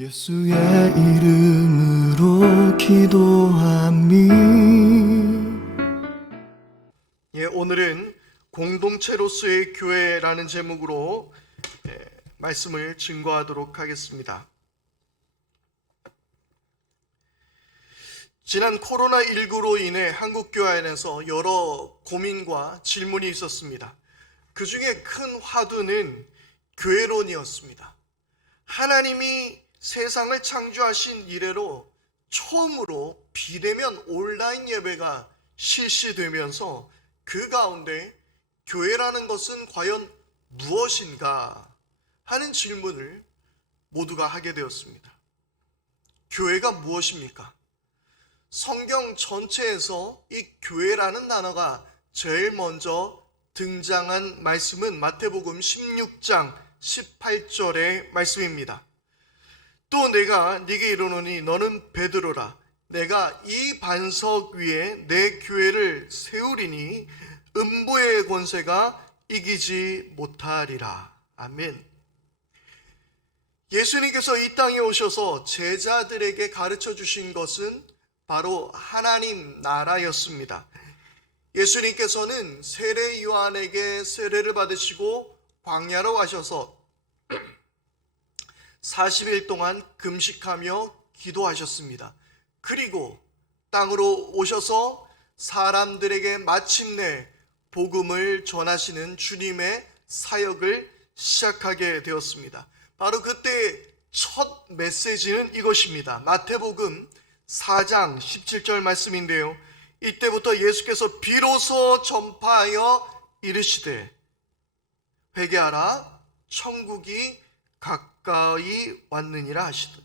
예수의 이름으로 기도함이. 오늘은 공동체로서의 교회라는 제목으로 말씀을 증거하도록 하겠습니다. 지난 코로나19로 인해 한국교회 안에서 여러 고민과 질문이 있었습니다. 그 중에 큰 화두는 교회론이었습니다. 하나님이 세상을 창조하신 이래로 처음으로 비대면 온라인 예배가 실시되면서 그 가운데 교회라는 것은 과연 무엇인가 하는 질문을 모두가 하게 되었습니다. 교회가 무엇입니까? 성경 전체에서 이 교회라는 단어가 제일 먼저 등장한 말씀은 마태복음 16장 18절의 말씀입니다. 또 내가 네게 이르노니 너는 베드로라. 내가 이 반석 위에 내 교회를 세우리니 음부의 권세가 이기지 못하리라. 아멘. 예수님께서 이 땅에 오셔서 제자들에게 가르쳐 주신 것은 바로 하나님 나라였습니다. 예수님께서는 세례 요한에게 세례를 받으시고 광야로 가셔서 40일 동안 금식하며 기도하셨습니다. 그리고 땅으로 오셔서 사람들에게 마침내 복음을 전하시는 주님의 사역을 시작하게 되었습니다. 바로 그때 첫 메시지는 이것입니다. 마태복음 4장 17절 말씀인데요. 이때부터 예수께서 비로소 전파하여 이르시되 회개하라 천국이 가까이 왔느니라 하시더라.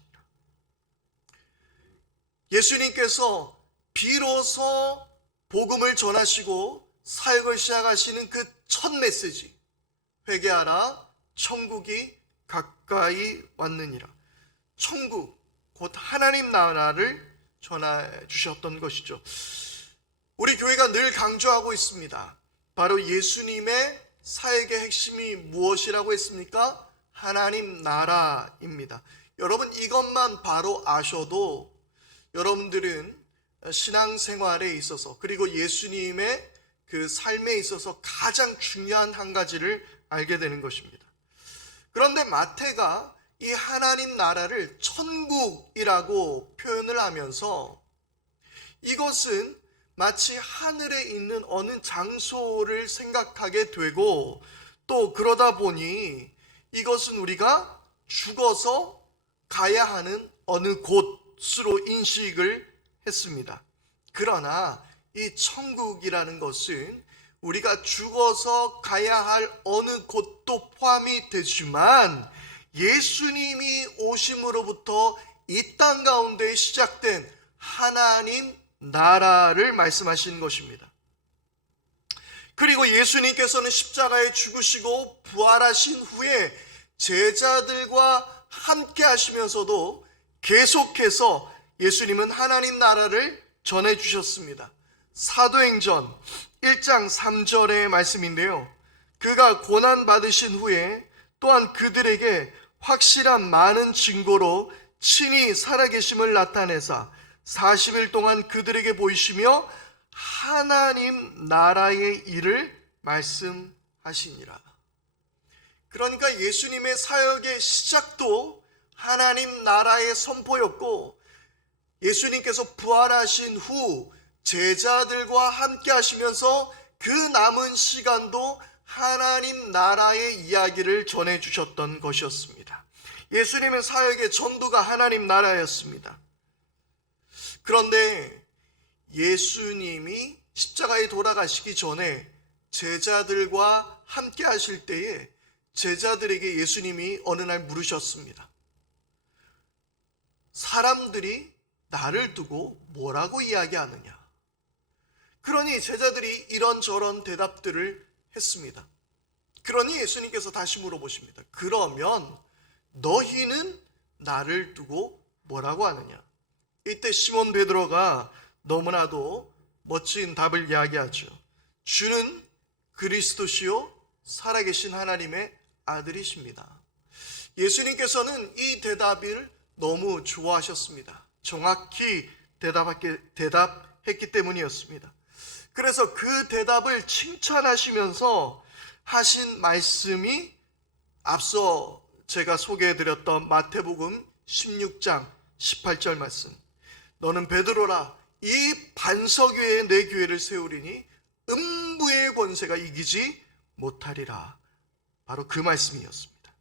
예수님께서 비로소 복음을 전하시고 사역을 시작하시는 그 첫 메시지, 회개하라 천국이 가까이 왔느니라. 천국, 곧 하나님 나라를 전해 주셨던 것이죠. 우리 교회가 늘 강조하고 있습니다. 바로 예수님의 사역의 핵심이 무엇이라고 했습니까? 하나님 나라입니다. 여러분 이것만 바로 아셔도 여러분들은 신앙생활에 있어서 그리고 예수님의 그 삶에 있어서 가장 중요한 한 가지를 알게 되는 것입니다. 그런데 마태가 이 하나님 나라를 천국이라고 표현을 하면서 이것은 마치 하늘에 있는 어느 장소를 생각하게 되고 또 그러다 보니 이것은 우리가 죽어서 가야 하는 어느 곳으로 인식을 했습니다. 그러나 이 천국이라는 것은 우리가 죽어서 가야 할 어느 곳도 포함이 되지만 예수님이 오심으로부터 이 땅 가운데 시작된 하나님 나라를 말씀하시는 것입니다. 그리고 예수님께서는 십자가에 죽으시고 부활하신 후에 제자들과 함께 하시면서도 계속해서 예수님은 하나님 나라를 전해 주셨습니다. 사도행전 1장 3절의 말씀인데요. 그가 고난 받으신 후에 또한 그들에게 확실한 많은 증거로 친히 살아계심을 나타내사 40일 동안 그들에게 보이시며 하나님 나라의 일을 말씀하시니라. 그러니까 예수님의 사역의 시작도 하나님 나라의 선포였고 예수님께서 부활하신 후 제자들과 함께 하시면서 그 남은 시간도 하나님 나라의 이야기를 전해 주셨던 것이었습니다. 예수님의 사역의 전부가 하나님 나라였습니다. 그런데 예수님이 십자가에 돌아가시기 전에 제자들과 함께 하실 때에 제자들에게 예수님이 어느 날 물으셨습니다. 사람들이 나를 두고 뭐라고 이야기하느냐? 그러니 제자들이 이런저런 대답들을 했습니다. 그러니 예수님께서 다시 물어보십니다. 그러면 너희는 나를 두고 뭐라고 하느냐? 이때 시몬 베드로가 너무나도 멋진 답을 이야기하죠. 주는 그리스도시요 살아계신 하나님의 아들이십니다. 예수님께서는 이 대답을 너무 좋아하셨습니다. 정확히 대답했기 때문이었습니다. 그래서 그 대답을 칭찬하시면서 하신 말씀이 앞서 제가 소개해드렸던 마태복음 16장 18절 말씀. 너는 베드로라, 이 반석 위에 내 교회를 세우리니 음부의 권세가 이기지 못하리라. 바로 그 말씀이었습니다.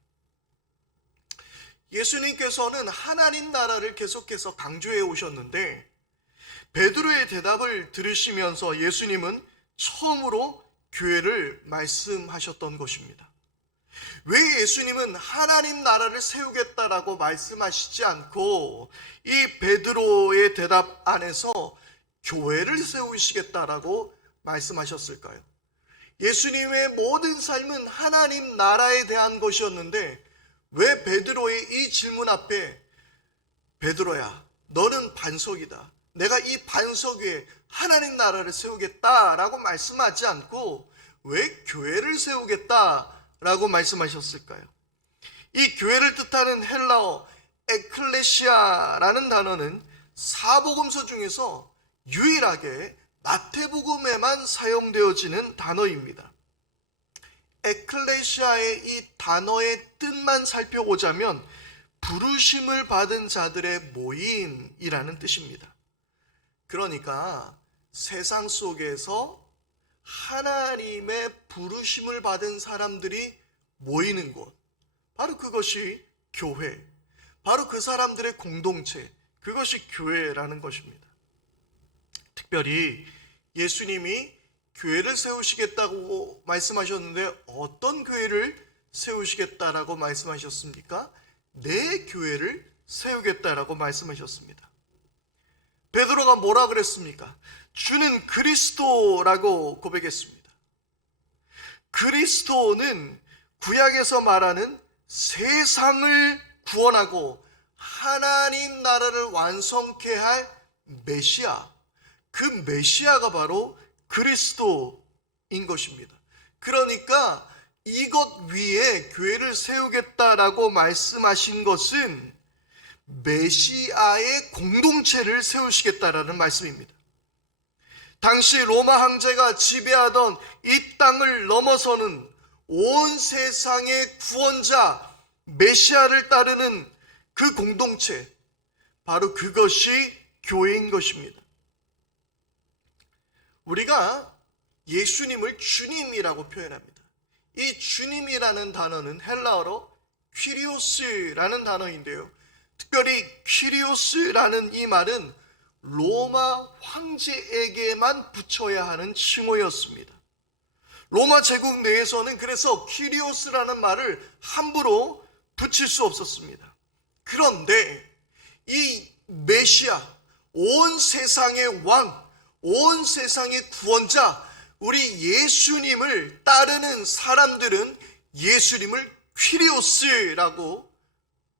예수님께서는 하나님 나라를 계속해서 강조해 오셨는데 베드로의 대답을 들으시면서 예수님은 처음으로 교회를 말씀하셨던 것입니다. 왜 예수님은 하나님 나라를 세우겠다라고 말씀하시지 않고 이 베드로의 대답 안에서 교회를 세우시겠다라고 말씀하셨을까요? 예수님의 모든 삶은 하나님 나라에 대한 것이었는데 왜 베드로의 이 질문 앞에 베드로야, 너는 반석이다. 내가 이 반석 위에 하나님 나라를 세우겠다라고 말씀하지 않고 왜 교회를 세우겠다라고 말씀하셨을까요? 이 교회를 뜻하는 헬라어 에클레시아라는 단어는 사복음서 중에서 유일하게 마태복음에만 사용되어지는 단어입니다. 에클레시아의 이 단어의 뜻만 살펴보자면 부르심을 받은 자들의 모임이라는 뜻입니다. 그러니까 세상 속에서 하나님의 부르심을 받은 사람들이 모이는 곳, 바로 그것이 교회, 바로 그 사람들의 공동체, 그것이 교회라는 것입니다. 특별히 예수님이 교회를 세우시겠다고 말씀하셨는데 어떤 교회를 세우시겠다라고 말씀하셨습니까? 내 교회를 세우겠다라고 말씀하셨습니다. 베드로가 뭐라 그랬습니까? 주는 그리스도라고 고백했습니다. 그리스도는 구약에서 말하는 세상을 구원하고 하나님 나라를 완성케 할 메시아, 그 메시아가 바로 그리스도인 것입니다. 그러니까 이것 위에 교회를 세우겠다라고 말씀하신 것은 메시아의 공동체를 세우시겠다라는 말씀입니다. 당시 로마 황제가 지배하던 이 땅을 넘어서는 온 세상의 구원자 메시아를 따르는 그 공동체, 바로 그것이 교회인 것입니다. 우리가 예수님을 주님이라고 표현합니다. 이 주님이라는 단어는 헬라어로 퀴리오스라는 단어인데요. 특별히 퀴리오스라는 이 말은 로마 황제에게만 붙여야 하는 칭호였습니다. 로마 제국 내에서는 그래서 퀴리오스라는 말을 함부로 붙일 수 없었습니다. 그런데 이 메시아, 온 세상의 왕, 온 세상의 구원자, 우리 예수님을 따르는 사람들은 예수님을 퀴리오스라고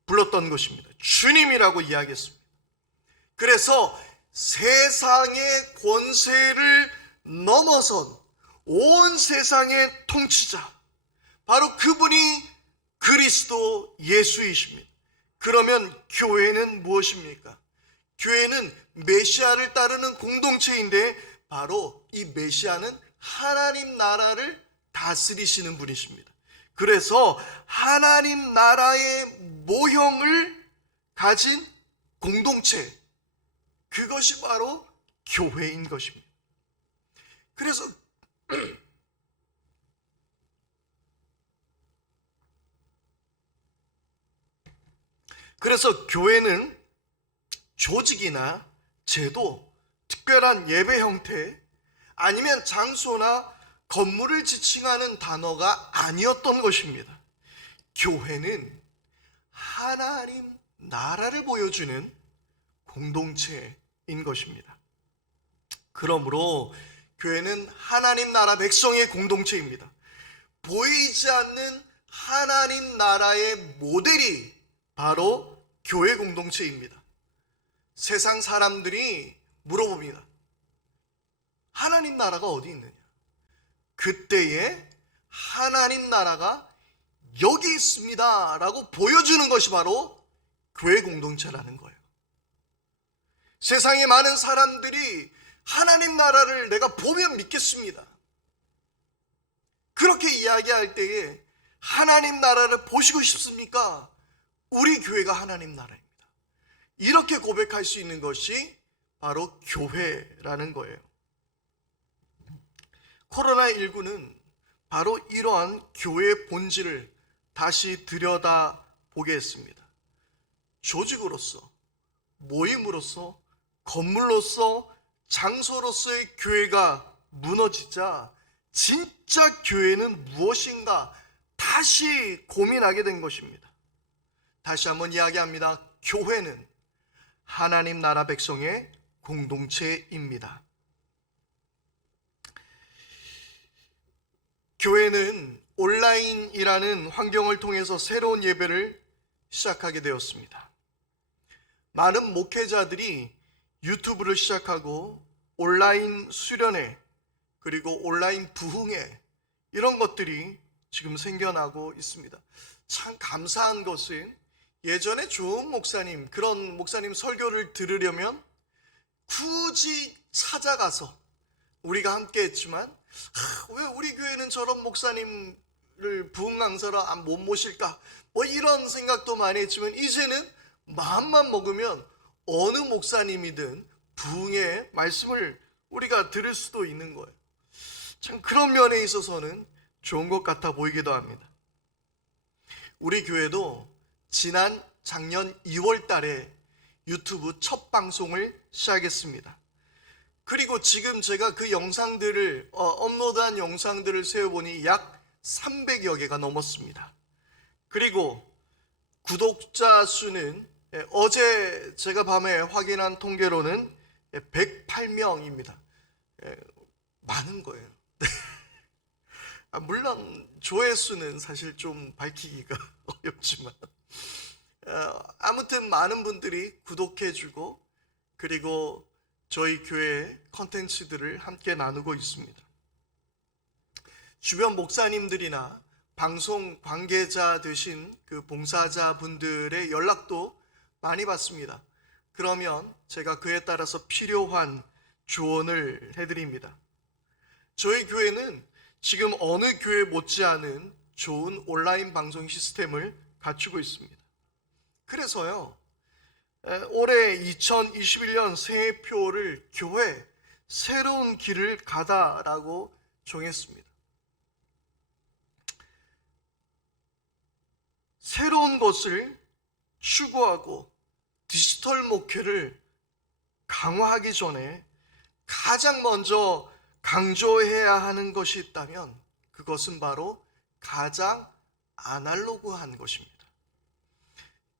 불렀던 것입니다. 주님이라고 이야기했습니다. 그래서 세상의 권세를 넘어선 온 세상의 통치자, 바로 그분이 그리스도 예수이십니다. 그러면 교회는 무엇입니까? 교회는 메시아를 따르는 공동체인데 바로 이 메시아는 하나님 나라를 다스리시는 분이십니다. 그래서 하나님 나라의 모형을 가진 공동체, 그것이 바로 교회인 것입니다. 그래서 교회는 조직이나 제도, 특별한 예배 형태, 아니면 장소나 건물을 지칭하는 단어가 아니었던 것입니다. 교회는 하나님 나라를 보여주는 공동체인 것입니다. 그러므로 교회는 하나님 나라 백성의 공동체입니다. 보이지 않는 하나님 나라의 모델이 바로 교회 공동체입니다. 세상 사람들이 물어봅니다. 하나님 나라가 어디 있느냐? 그때에 하나님 나라가 여기 있습니다 라고 보여주는 것이 바로 교회 공동체라는 거예요. 세상에 많은 사람들이 하나님 나라를 내가 보면 믿겠습니다. 그렇게 이야기할 때에 하나님 나라를 보시고 싶습니까? 우리 교회가 하나님 나라입니다. 이렇게 고백할 수 있는 것이 바로 교회라는 거예요. 코로나19는 바로 이러한 교회의 본질을 다시 들여다보게 했습니다. 조직으로서, 모임으로서, 건물로서, 장소로서의 교회가 무너지자 진짜 교회는 무엇인가 다시 고민하게 된 것입니다. 다시 한번 이야기합니다. 교회는 하나님 나라 백성의 공동체입니다. 교회는 온라인이라는 환경을 통해서 새로운 예배를 시작하게 되었습니다. 많은 목회자들이 유튜브를 시작하고 온라인 수련회 그리고 온라인 부흥회 이런 것들이 지금 생겨나고 있습니다. 참 감사한 것은 예전에 좋은 목사님, 그런 목사님 설교를 들으려면 굳이 찾아가서 우리가 함께 했지만 왜 우리 교회는 저런 목사님을 부흥 강사로 못 모실까? 뭐 이런 생각도 많이 했지만 이제는 마음만 먹으면 어느 목사님이든 부흥의 말씀을 우리가 들을 수도 있는 거예요. 참 그런 면에 있어서는 좋은 것 같아 보이기도 합니다. 우리 교회도 작년 2월 달에 유튜브 첫 방송을 시작했습니다. 그리고 지금 제가 그 영상들을 업로드한 영상들을 세어보니 약 300여 개가 넘었습니다. 그리고 구독자 수는 어제 제가 밤에 확인한 통계로는 108명입니다. 많은 거예요. 물론 조회수는 사실 좀 밝히기가 어렵지만 아무튼 많은 분들이 구독해주고 그리고 저희 교회 컨텐츠들을 함께 나누고 있습니다. 주변 목사님들이나 방송 관계자 되신 그 봉사자분들의 연락도 많이 받습니다. 그러면 제가 그에 따라서 필요한 조언을 해드립니다. 저희 교회는 지금 어느 교회 못지않은 좋은 온라인 방송 시스템을 갖추고 있습니다. 그래서요, 올해 2021년 새해표를 교회 새로운 길을 가다라고 정했습니다. 새로운 것을 추구하고 디지털 목회를 강화하기 전에 가장 먼저 강조해야 하는 것이 있다면 그것은 바로 가장 아날로그한 것입니다.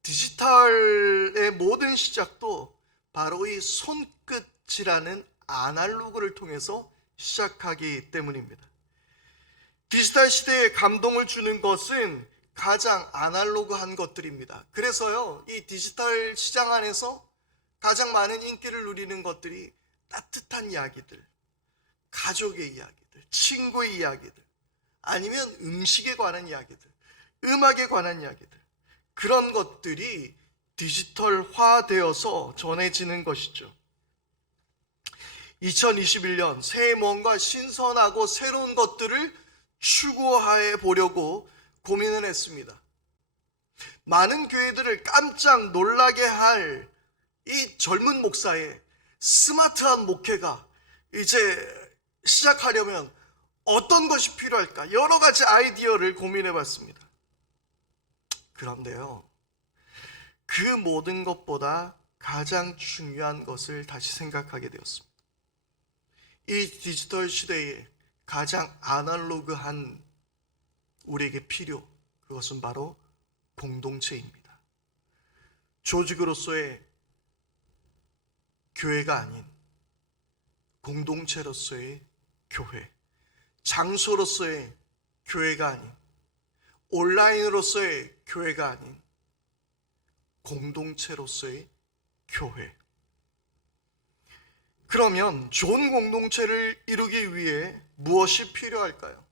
디지털의 모든 시작도 바로 이 손끝이라는 아날로그를 통해서 시작하기 때문입니다. 디지털 시대에 감동을 주는 것은 가장 아날로그한 것들입니다. 그래서요, 이 디지털 시장 안에서 가장 많은 인기를 누리는 것들이 따뜻한 이야기들, 가족의 이야기들, 친구의 이야기들, 아니면 음식에 관한 이야기들, 음악에 관한 이야기들, 그런 것들이 디지털화되어서 전해지는 것이죠. 2021년 새해 뭔가 신선하고 새로운 것들을 추구해 보려고 고민을 했습니다. 많은 교회들을 깜짝 놀라게 할 이 젊은 목사의 스마트한 목회가 이제 시작하려면 어떤 것이 필요할까? 여러 가지 아이디어를 고민해 봤습니다. 그런데요, 그 모든 것보다 가장 중요한 것을 다시 생각하게 되었습니다. 이 디지털 시대에 가장 아날로그한 우리에게 필요, 그것은 바로 공동체입니다. 조직으로서의 교회가 아닌 공동체로서의 교회, 장소로서의 교회가 아닌 온라인으로서의 교회가 아닌 공동체로서의 교회. 그러면 좋은 공동체를 이루기 위해 무엇이 필요할까요?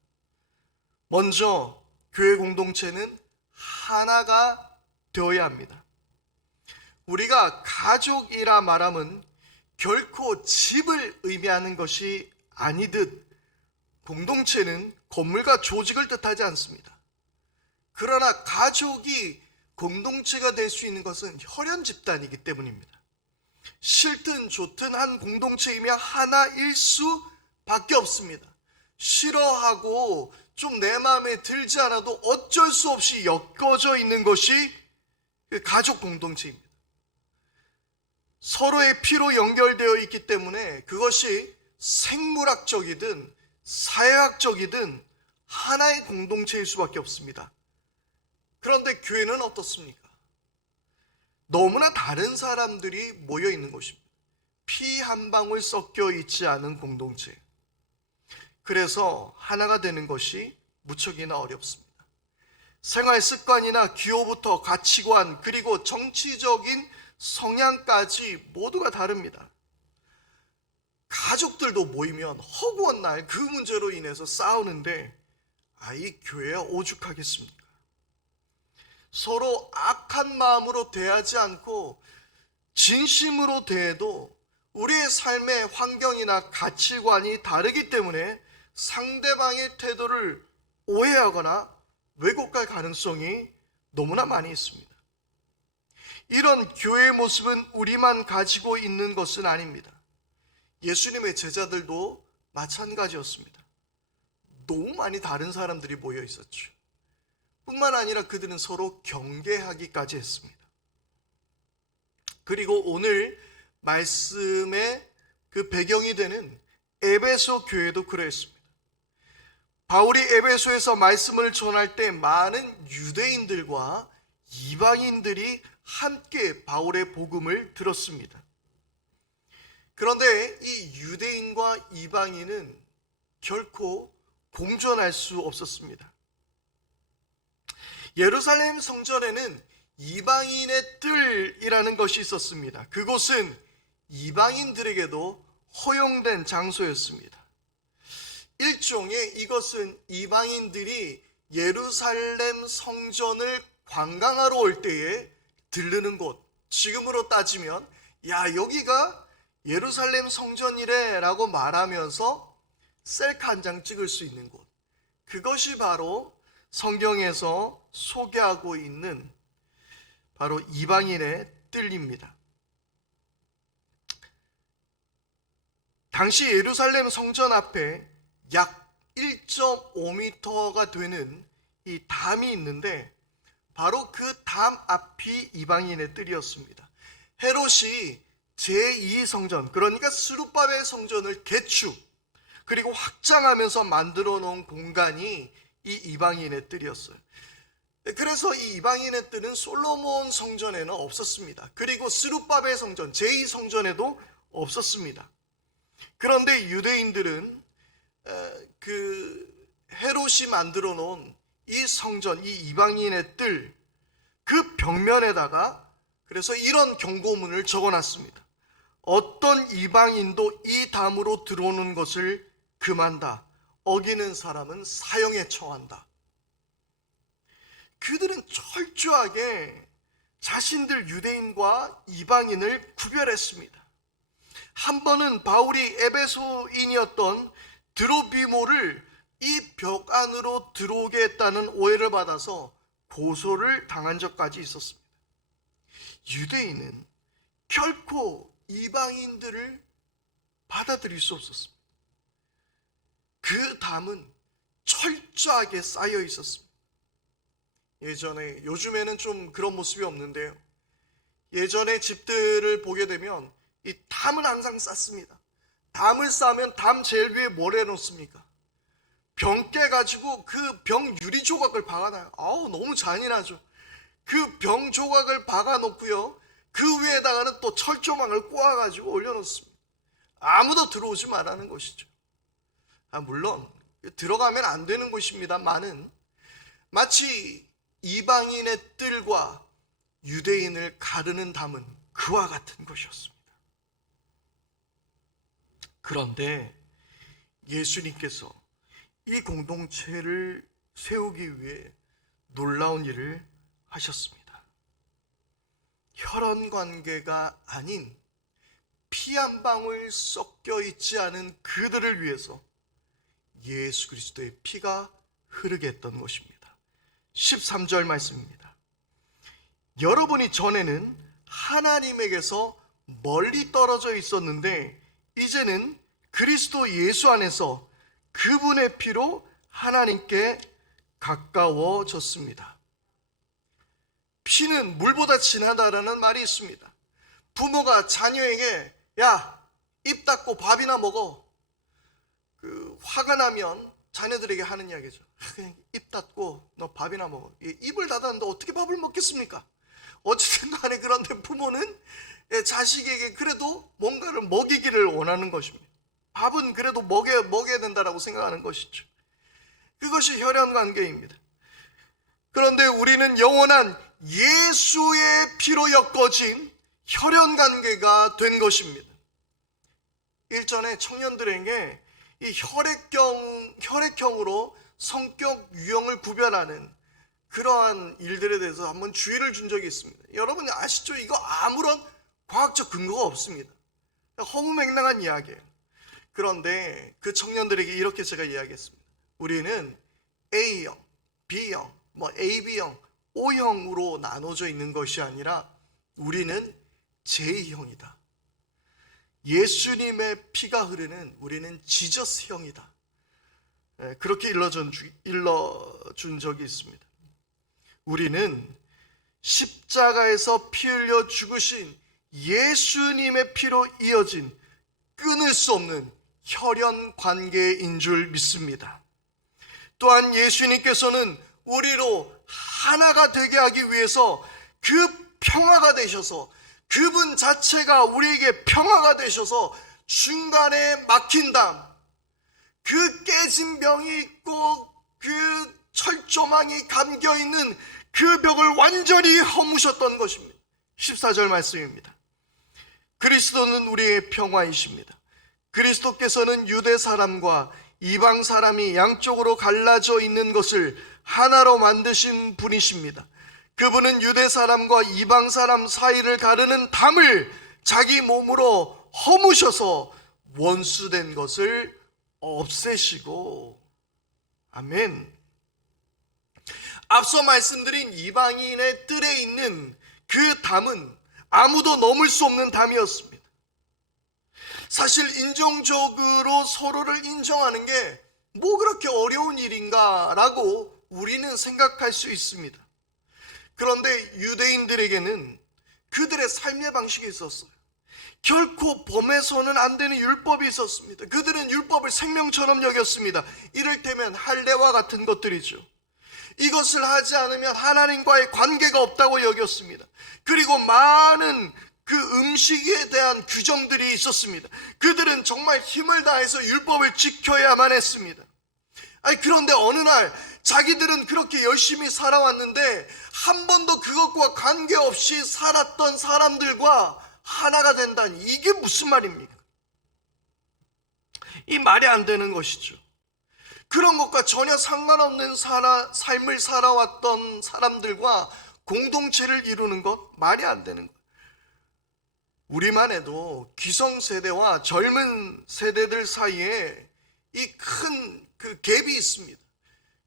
먼저 교회 공동체는 하나가 되어야 합니다. 우리가 가족이라 말함은 결코 집을 의미하는 것이 아니듯 공동체는 건물과 조직을 뜻하지 않습니다. 그러나 가족이 공동체가 될 수 있는 것은 혈연 집단이기 때문입니다. 싫든 좋든 한 공동체이며 하나일 수밖에 없습니다. 싫어하고 좀 내 마음에 들지 않아도 어쩔 수 없이 엮어져 있는 것이 가족 공동체입니다. 서로의 피로 연결되어 있기 때문에 그것이 생물학적이든 사회학적이든 하나의 공동체일 수밖에 없습니다. 그런데 교회는 어떻습니까? 너무나 다른 사람들이 모여 있는 곳입니다. 피 한 방울 섞여 있지 않은 공동체. 그래서 하나가 되는 것이 무척이나 어렵습니다. 생활 습관이나 기호부터 가치관 그리고 정치적인 성향까지 모두가 다릅니다. 가족들도 모이면 허구한 날 그 문제로 인해서 싸우는데 이 교회야 오죽하겠습니까? 서로 악한 마음으로 대하지 않고 진심으로 대해도 우리의 삶의 환경이나 가치관이 다르기 때문에 상대방의 태도를 오해하거나 왜곡할 가능성이 너무나 많이 있습니다. 이런 교회의 모습은 우리만 가지고 있는 것은 아닙니다. 예수님의 제자들도 마찬가지였습니다. 너무 많이 다른 사람들이 모여 있었죠. 뿐만 아니라 그들은 서로 경계하기까지 했습니다. 그리고 오늘 말씀의 그 배경이 되는 에베소 교회도 그러했습니다. 바울이 에베소에서 말씀을 전할 때 많은 유대인들과 이방인들이 함께 바울의 복음을 들었습니다. 그런데 이 유대인과 이방인은 결코 공존할 수 없었습니다. 예루살렘 성전에는 이방인의 뜰이라는 것이 있었습니다. 그곳은 이방인들에게도 허용된 장소였습니다. 일종의 이것은 이방인들이 예루살렘 성전을 관광하러 올 때에 들르는 곳, 지금으로 따지면 야 여기가 예루살렘 성전이래 라고 말하면서 셀카 한 장 찍을 수 있는 곳, 그것이 바로 성경에서 소개하고 있는 바로 이방인의 뜰입니다. 당시 예루살렘 성전 앞에 약 1.5m가 되는 이 담이 있는데 바로 그 담 앞이 이방인의 뜰이었습니다. 헤롯이 제2성전, 그러니까 스룹바벨 성전을 개축 그리고 확장하면서 만들어 놓은 공간이 이 이방인의 뜰이었어요. 그래서 이 이방인의 뜰은 솔로몬 성전에는 없었습니다. 그리고 스룹바벨 성전, 제2성전에도 없었습니다. 그런데 유대인들은 그 헤롯이 만들어 놓은 이 성전, 이 이방인의 뜰, 그 벽면에다가 그래서 이런 경고문을 적어놨습니다. 어떤 이방인도 이 담으로 들어오는 것을 금한다. 어기는 사람은 사형에 처한다. 그들은 철저하게 자신들 유대인과 이방인을 구별했습니다. 한 번은 바울이 에베소인이었던 드로비모를 이 벽 안으로 들어오게 했다는 오해를 받아서 고소를 당한 적까지 있었습니다. 유대인은 결코 이방인들을 받아들일 수 없었습니다. 그 담은 철저하게 쌓여 있었습니다. 예전에, 요즘에는 좀 그런 모습이 없는데요, 예전에 집들을 보게 되면 이 담을 항상 쌓습니다. 담을 쌓으면 담 제일 위에 뭘 해놓습니까? 병 깨가지고 그 병 유리 조각을 박아놔요. 너무 잔인하죠. 그 병 조각을 박아놓고요, 그 위에다가는 또 철조망을 꼬아가지고 올려놓습니다. 아무도 들어오지 말라는 것이죠. 물론 들어가면 안 되는 곳입니다만은 마치 이방인의 뜰과 유대인을 가르는 담은 그와 같은 것이었습니다. 그런데 예수님께서 이 공동체를 세우기 위해 놀라운 일을 하셨습니다. 혈연 관계가 아닌 피 한 방울 섞여 있지 않은 그들을 위해서 예수 그리스도의 피가 흐르게 했던 것입니다. 13절 말씀입니다. 여러분이 전에는 하나님에게서 멀리 떨어져 있었는데 이제는 그리스도 예수 안에서 그분의 피로 하나님께 가까워졌습니다. 피는 물보다 진하다라는 말이 있습니다. 부모가 자녀에게 야, 입 닫고 밥이나 먹어. 화가 나면 자녀들에게 하는 이야기죠. 그냥 입 닫고 너 밥이나 먹어. 입을 닫았는데 어떻게 밥을 먹겠습니까? 어쨌든 간에 그런데 부모는 자식에게 그래도 뭔가를 먹이기를 원하는 것입니다. 밥은 그래도 먹여야 된다라고 생각하는 것이죠. 그것이 혈연 관계입니다. 그런데 우리는 영원한 예수의 피로 엮어진 혈연 관계가 된 것입니다. 일전에 청년들에게 이 혈액형으로 성격 유형을 구별하는 그러한 일들에 대해서 한번 주의를 준 적이 있습니다. 여러분 아시죠? 이거 아무런 과학적 근거가 없습니다. 허무맹랑한 이야기예요. 그런데 그 청년들에게 이렇게 제가 이야기했습니다. 우리는 A형, B형, AB형, O형으로 나눠져 있는 것이 아니라 우리는 J형이다. 예수님의 피가 흐르는 우리는 지저스형이다. 그렇게 일러준 적이 있습니다. 우리는 십자가에서 피 흘려 죽으신 예수님의 피로 이어진 끊을 수 없는 혈연 관계인 줄 믿습니다. 또한 예수님께서는 우리로 하나가 되게 하기 위해서 그 평화가 되셔서 그분 자체가 우리에게 평화가 되셔서 중간에 막힌 담, 그 깨진 병이 있고 그 철조망이 감겨있는 그 벽을 완전히 허무셨던 것입니다. 14절 말씀입니다. 그리스도는 우리의 평화이십니다. 그리스도께서는 유대 사람과 이방 사람이 양쪽으로 갈라져 있는 것을 하나로 만드신 분이십니다. 그분은 유대 사람과 이방 사람 사이를 가르는 담을 자기 몸으로 허무셔서 원수된 것을 없애시고, 아멘. 앞서 말씀드린 이방인의 뜰에 있는 그 담은 아무도 넘을 수 없는 담이었습니다. 사실 인종적으로 서로를 인정하는 게 뭐 그렇게 어려운 일인가 라고 우리는 생각할 수 있습니다. 그런데 유대인들에게는 그들의 삶의 방식이 있었어요. 결코 범해서는 안 되는 율법이 있었습니다. 그들은 율법을 생명처럼 여겼습니다. 이를테면 할례와 같은 것들이죠. 이것을 하지 않으면 하나님과의 관계가 없다고 여겼습니다. 그리고 많은 그 음식에 대한 규정들이 있었습니다. 그들은 정말 힘을 다해서 율법을 지켜야만 했습니다. 그런데 어느 날 자기들은 그렇게 열심히 살아왔는데 한 번도 그것과 관계없이 살았던 사람들과 하나가 된다니, 이게 무슨 말입니까? 이 말이 안 되는 것이죠. 그런 것과 전혀 상관없는 삶을 살아왔던 사람들과 공동체를 이루는 것, 말이 안 되는 것. 우리만 해도 기성세대와 젊은 세대들 사이에 이 큰 그 갭이 있습니다.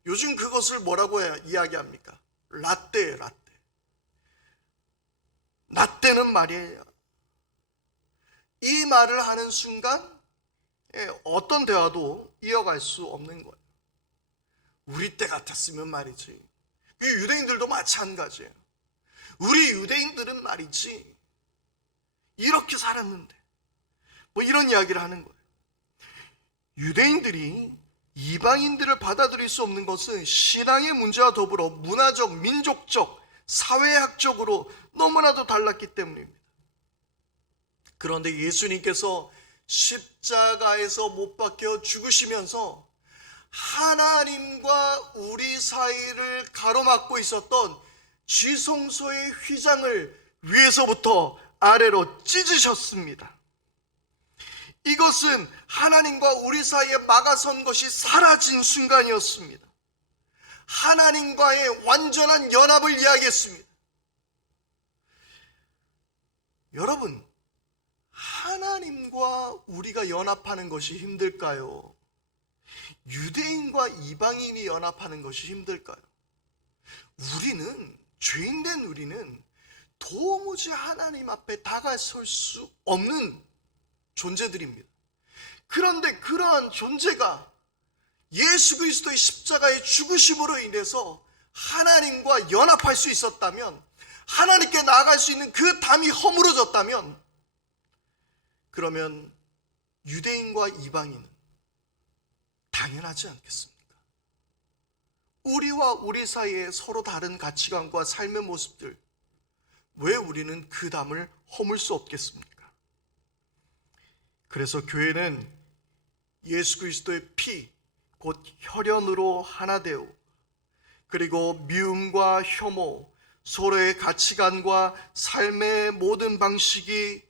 요즘 그것을 뭐라고 이야기합니까? 라떼. 라떼는 말이에요. 이 말을 하는 순간 어떤 대화도 이어갈 수 없는 거예요. 우리 때 같았으면 말이지. 유대인들도 마찬가지예요. 우리 유대인들은 말이지 이렇게 살았는데, 이런 이야기를 하는 거예요. 유대인들이 이방인들을 받아들일 수 없는 것은 신앙의 문제와 더불어 문화적, 민족적, 사회학적으로 너무나도 달랐기 때문입니다. 그런데 예수님께서 십자가에서 못 박혀 죽으시면서 하나님과 우리 사이를 가로막고 있었던 지성소의 휘장을 위에서부터 아래로 찢으셨습니다. 이것은 하나님과 우리 사이에 막아선 것이 사라진 순간이었습니다. 하나님과의 완전한 연합을 이야기했습니다. 여러분, 하나님과 우리가 연합하는 것이 힘들까요? 유대인과 이방인이 연합하는 것이 힘들까요? 우리는, 죄인된 우리는 도무지 하나님 앞에 다가설 수 없는 존재들입니다. 그런데 그러한 존재가 예수 그리스도의 십자가의 죽으심으로 인해서 하나님과 연합할 수 있었다면, 하나님께 나아갈 수 있는 그 담이 허물어졌다면, 그러면 유대인과 이방인은 당연하지 않겠습니까? 우리와 우리 사이에 서로 다른 가치관과 삶의 모습들, 왜 우리는 그 담을 허물 수 없겠습니까? 그래서 교회는 예수 그리스도의 피, 곧 혈연으로 하나 되어, 그리고 미움과 혐오, 서로의 가치관과 삶의 모든 방식이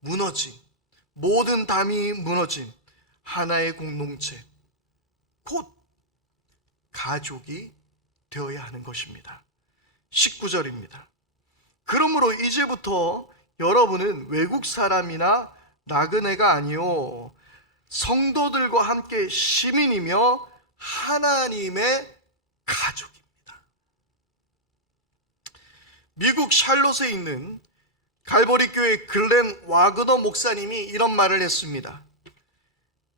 무너진, 모든 담이 무너진 하나의 공동체, 곧 가족이 되어야 하는 것입니다. 19절입니다. 그러므로 이제부터 여러분은 외국 사람이나 나그네가 아니요 성도들과 함께 시민이며 하나님의 가족입니다. 미국 샬롯에 있는 갈보리 교회 글렌 와그너 목사님이 이런 말을 했습니다.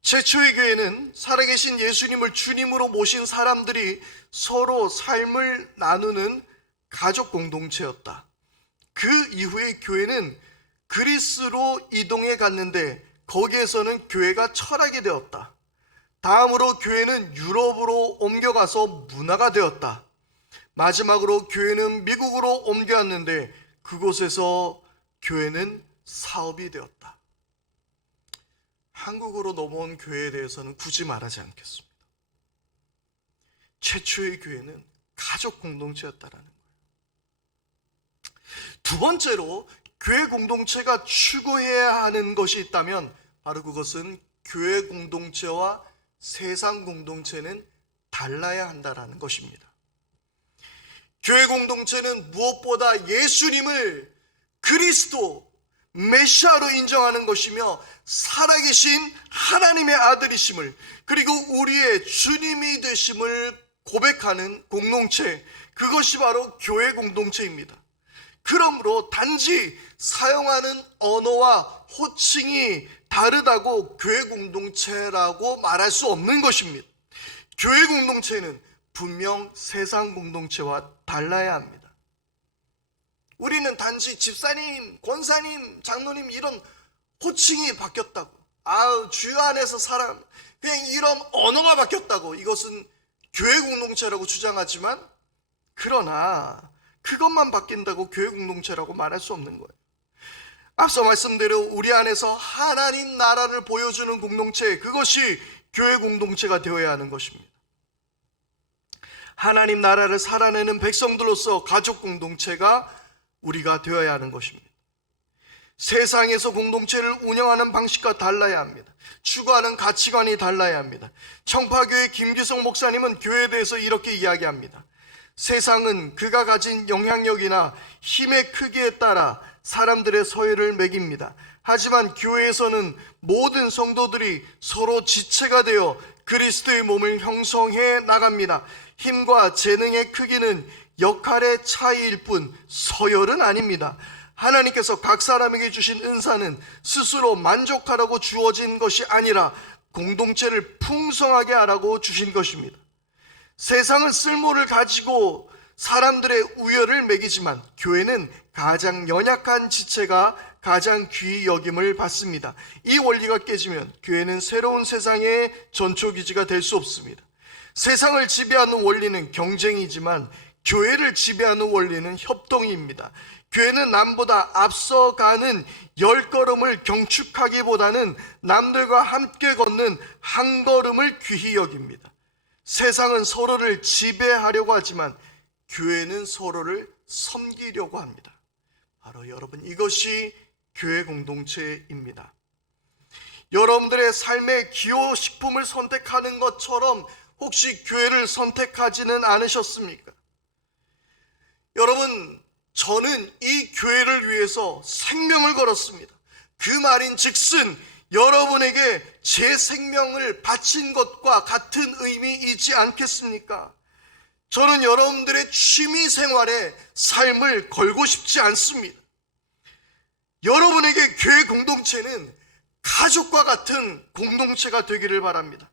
최초의 교회는 살아계신 예수님을 주님으로 모신 사람들이 서로 삶을 나누는 가족 공동체였다. 그 이후에 교회는 그리스로 이동해 갔는데 거기에서는 교회가 철학이 되었다. 다음으로 교회는 유럽으로 옮겨가서 문화가 되었다. 마지막으로 교회는 미국으로 옮겨왔는데 그곳에서 교회는 사업이 되었다. 한국으로 넘어온 교회에 대해서는 굳이 말하지 않겠습니다. 최초의 교회는 가족 공동체였다라는 거예요. 두 번째로 교회 공동체가 추구해야 하는 것이 있다면 바로 그것은 교회 공동체와 세상 공동체는 달라야 한다라는 것입니다. 교회 공동체는 무엇보다 예수님을 그리스도 메시아로 인정하는 것이며 살아계신 하나님의 아들이심을, 그리고 우리의 주님이 되심을 고백하는 공동체, 그것이 바로 교회 공동체입니다. 그러므로 단지 사용하는 언어와 호칭이 다르다고 교회 공동체라고 말할 수 없는 것입니다. 교회 공동체는 분명 세상 공동체와 달라야 합니다. 우리는 단지 집사님, 권사님, 장로님 이런 호칭이 바뀌었다고, 주여 안에서 살아, 그냥 이런 언어가 바뀌었다고 이것은 교회 공동체라고 주장하지만, 그러나 그것만 바뀐다고 교회 공동체라고 말할 수 없는 거예요. 앞서 말씀대로 우리 안에서 하나님 나라를 보여주는 공동체, 그것이 교회 공동체가 되어야 하는 것입니다. 하나님 나라를 살아내는 백성들로서 가족 공동체가 우리가 되어야 하는 것입니다. 세상에서 공동체를 운영하는 방식과 달라야 합니다. 추구하는 가치관이 달라야 합니다. 청파교회 김기성 목사님은 교회에 대해서 이렇게 이야기합니다. 세상은 그가 가진 영향력이나 힘의 크기에 따라 사람들의 서열을 매깁니다. 하지만 교회에서는 모든 성도들이 서로 지체가 되어 그리스도의 몸을 형성해 나갑니다. 힘과 재능의 크기는 역할의 차이일 뿐 서열은 아닙니다. 하나님께서 각 사람에게 주신 은사는 스스로 만족하라고 주어진 것이 아니라 공동체를 풍성하게 하라고 주신 것입니다. 세상은 쓸모를 가지고 사람들의 우열을 매기지만 교회는 가장 연약한 지체가 가장 귀히 여김을 받습니다. 이 원리가 깨지면 교회는 새로운 세상의 전초기지가 될 수 없습니다. 세상을 지배하는 원리는 경쟁이지만 교회를 지배하는 원리는 협동입니다. 교회는 남보다 앞서가는 10걸음을 경축하기보다는 남들과 함께 걷는 한 걸음을 귀히 여깁니다. 세상은 서로를 지배하려고 하지만 교회는 서로를 섬기려고 합니다. 바로 여러분, 이것이 교회 공동체입니다. 여러분들의 삶의 기호식품을 선택하는 것처럼 혹시 교회를 선택하지는 않으셨습니까? 여러분, 저는 이 교회를 위해서 생명을 걸었습니다. 그 말인 즉슨 여러분에게 제 생명을 바친 것과 같은 의미이지 않겠습니까? 저는 여러분들의 취미 생활에 삶을 걸고 싶지 않습니다. 여러분에게 교회 공동체는 가족과 같은 공동체가 되기를 바랍니다.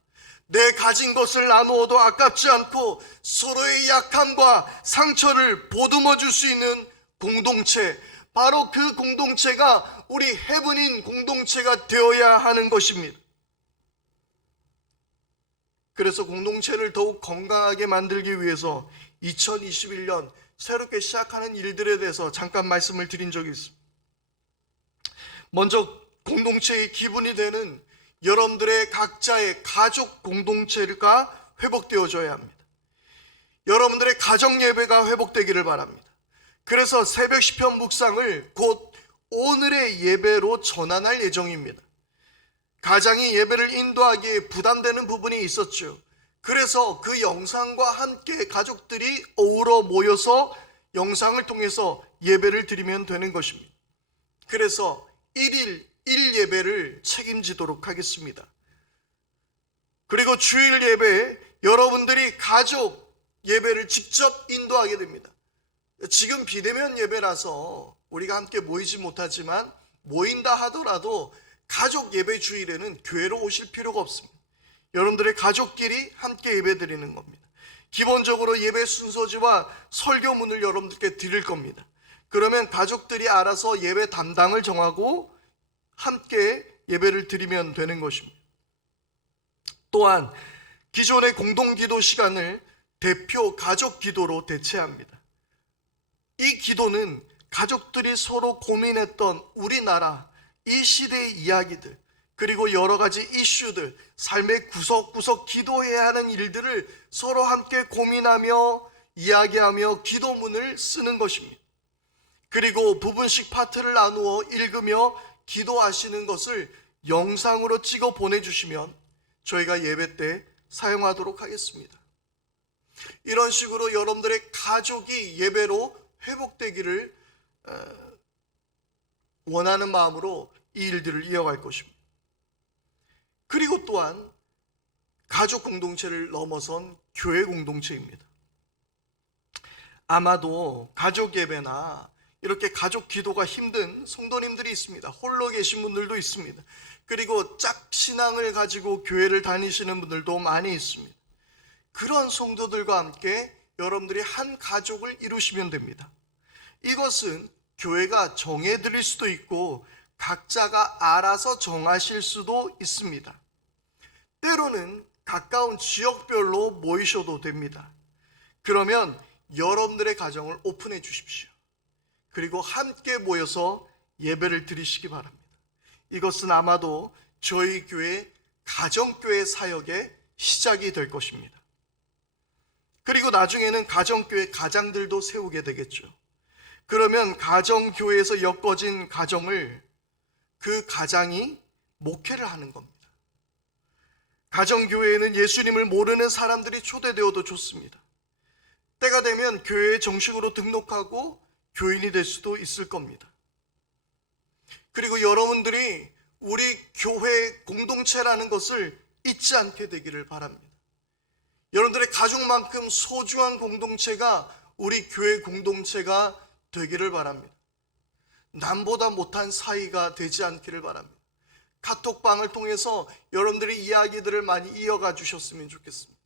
내 가진 것을 나누어도 아깝지 않고 서로의 약함과 상처를 보듬어 줄 수 있는 공동체, 바로 그 공동체가 우리 해븐인 공동체가 되어야 하는 것입니다. 그래서 공동체를 더욱 건강하게 만들기 위해서 2021년 새롭게 시작하는 일들에 대해서 잠깐 말씀을 드린 적이 있습니다. 먼저 공동체의 기분이 되는 여러분들의 각자의 가족 공동체가 회복되어져야 합니다. 여러분들의 가정 예배가 회복되기를 바랍니다. 그래서 새벽 시편 묵상을 곧 오늘의 예배로 전환할 예정입니다. 가장이 예배를 인도하기에 부담되는 부분이 있었죠. 그래서 그 영상과 함께 가족들이 어우러 모여서 영상을 통해서 예배를 드리면 되는 것입니다. 그래서 1일 1예배를 책임지도록 하겠습니다. 그리고 주일 예배에 여러분들이 가족 예배를 직접 인도하게 됩니다. 지금 비대면 예배라서 우리가 함께 모이지 못하지만 모인다 하더라도 가족 예배 주일에는 교회로 오실 필요가 없습니다. 여러분들의 가족끼리 함께 예배 드리는 겁니다. 기본적으로 예배 순서지와 설교문을 여러분들께 드릴 겁니다. 그러면 가족들이 알아서 예배 담당을 정하고 함께 예배를 드리면 되는 것입니다. 또한 기존의 공동기도 시간을 대표 가족 기도로 대체합니다. 이 기도는 가족들이 서로 고민했던 우리나라, 이 시대의 이야기들, 그리고 여러 가지 이슈들, 삶의 구석구석 기도해야 하는 일들을 서로 함께 고민하며 이야기하며 기도문을 쓰는 것입니다. 그리고 부분씩 파트를 나누어 읽으며 기도하시는 것을 영상으로 찍어 보내주시면 저희가 예배 때 사용하도록 하겠습니다. 이런 식으로 여러분들의 가족이 예배로 회복되기를 원하는 마음으로 이 일들을 이어갈 것입니다. 그리고 또한 가족 공동체를 넘어선 교회 공동체입니다. 아마도 가족 예배나 이렇게 가족 기도가 힘든 성도님들이 있습니다. 홀로 계신 분들도 있습니다. 그리고 짝신앙을 가지고 교회를 다니시는 분들도 많이 있습니다. 그런 성도들과 함께 여러분들이 한 가족을 이루시면 됩니다. 이것은 교회가 정해드릴 수도 있고 각자가 알아서 정하실 수도 있습니다. 때로는 가까운 지역별로 모이셔도 됩니다. 그러면 여러분들의 가정을 오픈해 주십시오. 그리고 함께 모여서 예배를 드리시기 바랍니다. 이것은 아마도 저희 교회 가정교회 사역의 시작이 될 것입니다. 그리고 나중에는 가정교회 가장들도 세우게 되겠죠. 그러면 가정교회에서 엮어진 가정을 그 가장이 목회를 하는 겁니다. 가정교회에는 예수님을 모르는 사람들이 초대되어도 좋습니다. 때가 되면 교회에 정식으로 등록하고 교인이 될 수도 있을 겁니다. 그리고 여러분들이 우리 교회 공동체라는 것을 잊지 않게 되기를 바랍니다. 여러분들의 가족만큼 소중한 공동체가 우리 교회 공동체가 되기를 바랍니다. 남보다 못한 사이가 되지 않기를 바랍니다. 카톡방을 통해서 여러분들의 이야기들을 많이 이어가 주셨으면 좋겠습니다.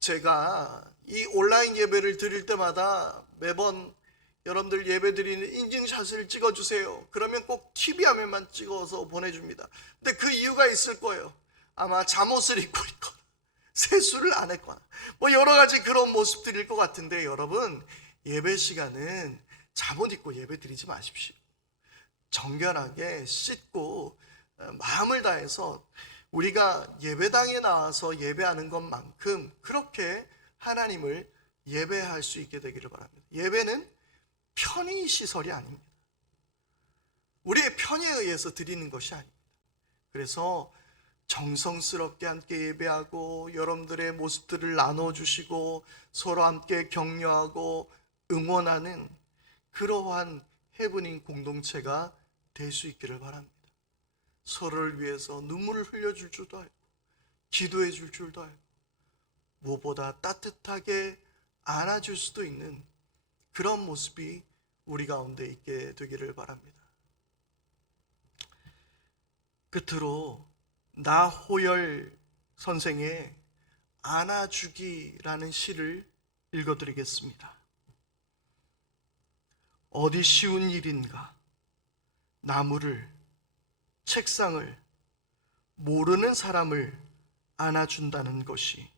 제가 이 온라인 예배를 드릴 때마다 매번 여러분들 예배 드리는 인증샷을 찍어주세요. 그러면 꼭 TV 화면만 찍어서 보내줍니다. 근데 그 이유가 있을 거예요. 아마 잠옷을 입고 있거나 세수를 안 했거나 뭐 여러 가지 그런 모습들일 것 같은데, 여러분 예배 시간은 잠옷 입고 예배 드리지 마십시오. 정결하게 씻고 마음을 다해서 우리가 예배당에 나와서 예배하는 것만큼 그렇게 하나님을 예배할 수 있게 되기를 바랍니다. 예배는 편의 시설이 아닙니다. 우리의 편의에 의해서 드리는 것이 아닙니다. 그래서 정성스럽게 함께 예배하고 여러분들의 모습들을 나눠주시고 서로 함께 격려하고 응원하는 그러한 해븐인 공동체가 될 수 있기를 바랍니다. 서로를 위해서 눈물을 흘려줄 줄도 알고 기도해 줄 줄도 알고 무엇보다 따뜻하게 안아줄 수도 있는 그런 모습이 우리 가운데 있게 되기를 바랍니다. 끝으로 나호열 선생의 안아주기라는 시를 읽어드리겠습니다. 어디 쉬운 일인가 나무를, 책상을, 모르는 사람을 안아준다는 것이,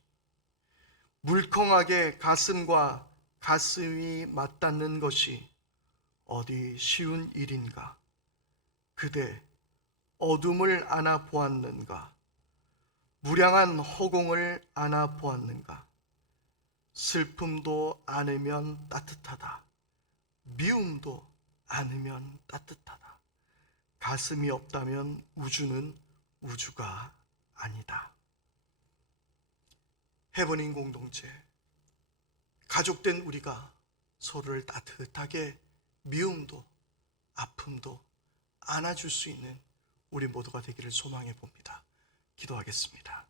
물컹하게 가슴과 가슴이 맞닿는 것이 어디 쉬운 일인가. 그대 어둠을 안아 보았는가. 무량한 허공을 안아 보았는가. 슬픔도 안으면 따뜻하다. 미움도 안으면 따뜻하다. 가슴이 없다면 우주는 우주가 아니다. 해버린 공동체, 가족된 우리가 서로를 따뜻하게 미움도 아픔도 안아줄 수 있는 우리 모두가 되기를 소망해 봅니다. 기도하겠습니다.